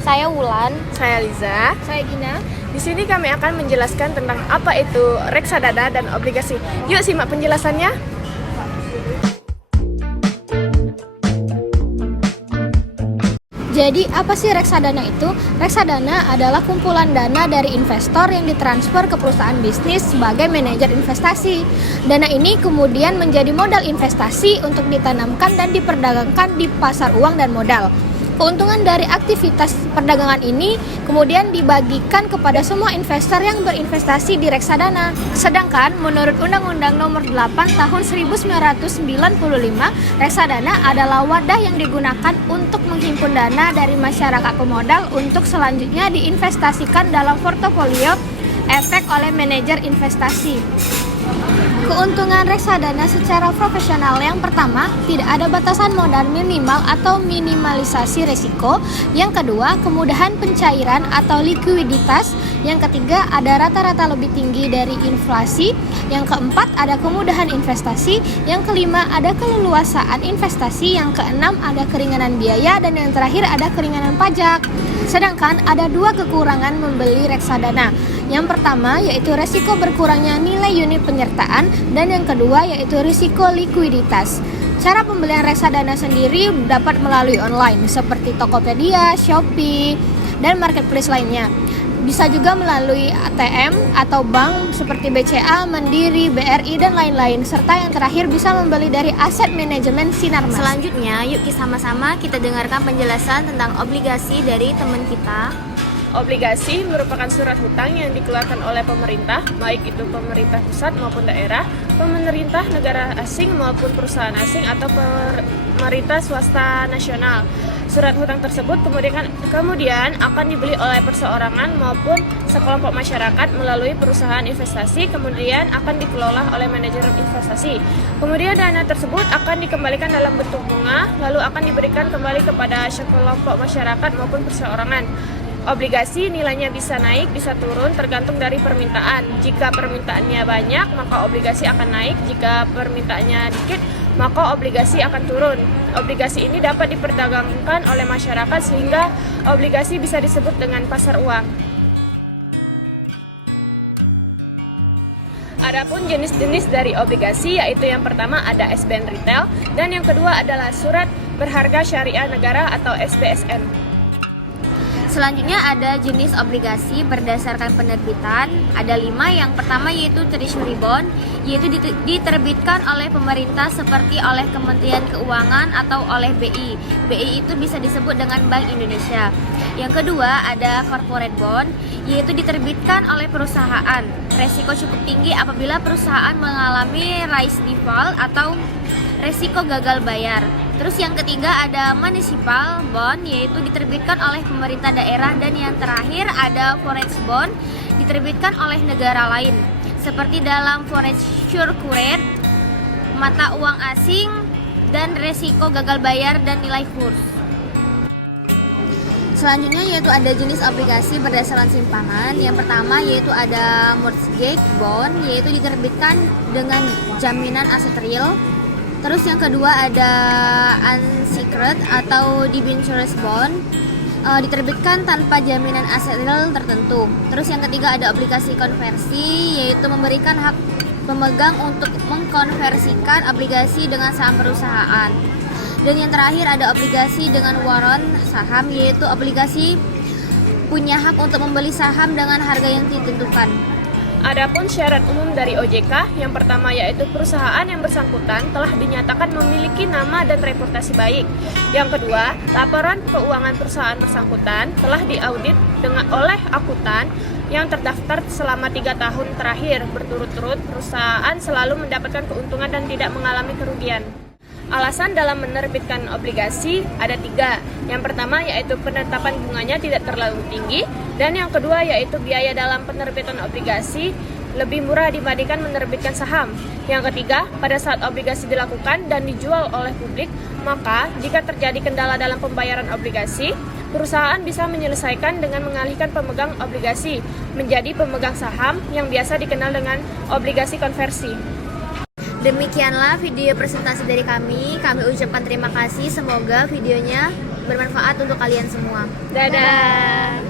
Saya Wulan. Saya Liza. Saya Gina. Di sini kami akan menjelaskan tentang apa itu reksadana dan obligasi. Yuk simak penjelasannya. Jadi apa sih reksadana itu? Reksadana adalah kumpulan dana dari investor yang ditransfer ke perusahaan bisnis sebagai manajer investasi. Dana ini kemudian menjadi modal investasi untuk ditanamkan dan diperdagangkan di pasar uang dan modal. Keuntungan dari aktivitas perdagangan ini kemudian dibagikan kepada semua investor yang berinvestasi di reksadana. Sedangkan menurut Undang-Undang Nomor 8 Tahun 1995, reksadana adalah wadah yang digunakan untuk menghimpun dana dari masyarakat pemodal untuk selanjutnya diinvestasikan dalam portofolio efek oleh manajer investasi. Keuntungan reksadana secara profesional yang pertama, tidak ada batasan modal minimal atau minimalisasi risiko. Yang kedua, kemudahan pencairan atau likuiditas. Yang ketiga, ada rata-rata lebih tinggi dari inflasi. Yang keempat, ada kemudahan investasi. Yang kelima, ada keleluasaan investasi. Yang keenam, ada keringanan biaya. Dan yang terakhir, ada keringanan pajak. Sedangkan ada dua kekurangan membeli reksadana. Yang pertama yaitu resiko berkurangnya nilai unit penyertaan, dan yang kedua yaitu risiko likuiditas. Cara pembelian reksadana sendiri dapat melalui online seperti Tokopedia, Shopee, dan marketplace lainnya. Bisa juga melalui ATM atau bank seperti BCA, Mandiri, BRI, dan lain-lain. Serta yang terakhir bisa membeli dari aset manajemen Sinarmas. Selanjutnya, yuk sama-sama kita dengarkan penjelasan tentang obligasi dari teman kita. Obligasi merupakan surat hutang yang dikeluarkan oleh pemerintah, baik itu pemerintah pusat maupun daerah, pemerintah negara asing maupun perusahaan asing, atau pemerintah swasta nasional. Surat hutang tersebut kemudian akan dibeli oleh perseorangan maupun sekelompok masyarakat melalui perusahaan investasi, kemudian akan dikelola oleh manajer investasi. Kemudian dana tersebut akan dikembalikan dalam bentuk bunga, lalu akan diberikan kembali kepada sekelompok masyarakat maupun perseorangan. Obligasi nilainya bisa naik, bisa turun tergantung dari permintaan. Jika permintaannya banyak, maka obligasi akan naik. Jika permintaannya dikit, maka obligasi akan turun. Obligasi ini dapat diperdagangkan oleh masyarakat sehingga obligasi bisa disebut dengan pasar uang. Adapun jenis-jenis dari obligasi yaitu yang pertama ada SBN retail dan yang kedua adalah surat berharga syariah negara atau SBSN. Selanjutnya ada jenis obligasi berdasarkan penerbitan. Ada 5. Yang pertama yaitu treasury bond, yaitu diterbitkan oleh pemerintah seperti oleh Kementerian Keuangan atau oleh BI. BI itu bisa disebut dengan Bank Indonesia. Yang kedua ada corporate bond, yaitu diterbitkan oleh perusahaan. Resiko cukup tinggi apabila perusahaan mengalami rise default atau resiko gagal bayar. Terus yang ketiga ada municipal bond, yaitu diterbitkan oleh pemerintah daerah. Dan yang terakhir ada forex bond, diterbitkan oleh negara lain seperti dalam forex currency, mata uang asing, dan resiko gagal bayar dan nilai kurs. Selanjutnya yaitu ada jenis obligasi berdasarkan simpanan. Yang pertama yaitu ada mortgage bond, yaitu diterbitkan dengan jaminan aset real. Terus yang kedua ada unsecured atau debentures bond, diterbitkan tanpa jaminan aset real tertentu. Terus yang ketiga ada obligasi konversi, yaitu memberikan hak pemegang untuk mengkonversikan obligasi dengan saham perusahaan. Dan yang terakhir ada obligasi dengan warrant saham, yaitu obligasi punya hak untuk membeli saham dengan harga yang ditentukan. Adapun syarat umum dari OJK, yang pertama yaitu perusahaan yang bersangkutan telah dinyatakan memiliki nama dan reputasi baik. Yang kedua, laporan keuangan perusahaan bersangkutan telah diaudit oleh akuntan yang terdaftar selama 3 tahun terakhir berturut-turut. Perusahaan selalu mendapatkan keuntungan dan tidak mengalami kerugian. Alasan dalam menerbitkan obligasi ada 3. Yang pertama yaitu penetapan bunganya tidak terlalu tinggi, dan yang kedua yaitu biaya dalam penerbitan obligasi lebih murah dibandingkan menerbitkan saham. Yang ketiga, pada saat obligasi dilakukan dan dijual oleh publik, maka jika terjadi kendala dalam pembayaran obligasi, perusahaan bisa menyelesaikan dengan mengalihkan pemegang obligasi menjadi pemegang saham yang biasa dikenal dengan obligasi konversi. Demikianlah video presentasi dari kami. Kami ucapkan terima kasih. Semoga videonya bermanfaat untuk kalian semua. Dadah.